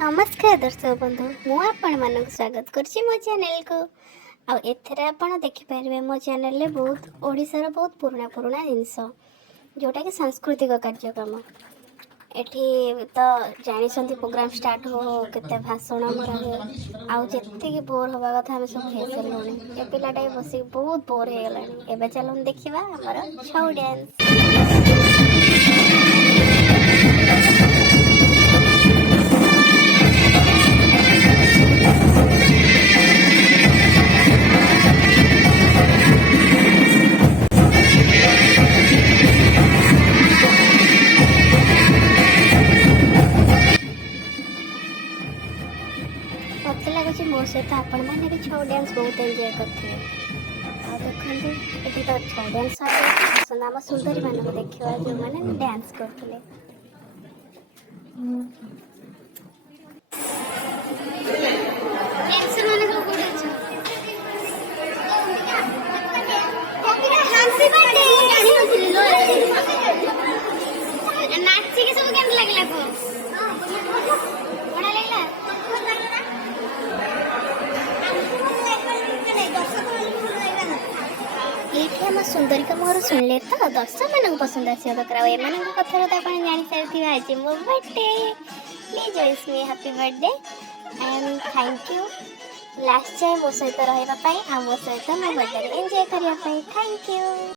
नमस्कार दर्शक बंधु मुझे स्वागत करछि मो चैनल को आ एथरे आपण देखि पारबे मो चैनल रे बहुत ओडिसा बहुत पुराना पुराना जिनस जोटा कि सांस्कृतिक कार्यक्रम एठी तो जानी प्रोग्राम स्टार्ट हो केते भाषण मरा हुए आउ जेते बोर हवा कथा हम सब खेल सारे ए पिलाटा बस बहुत बोर हो गलानी एबे चलो देखिबा हमर छौ डांस। मत लगुच मो सहित आपण मैंने भी छौ डांस बहुत एंजॉय करते देखते ये तो छौ डांस पसंद आम सुंदरी मान को देखा जो मैंने डांस करते नाची के सब केन लागला को बड़ा लागला ये आम सुंदरी का मोहर शुणिले तो दर्शक मान पसंद आसा दरकार एम कथा तो जानी सारी आज मो birthday please wish me happy birthday and thank you last time मो सहित रहा मो सहित मो बर्थडे एंजॉय करने थैंक यू।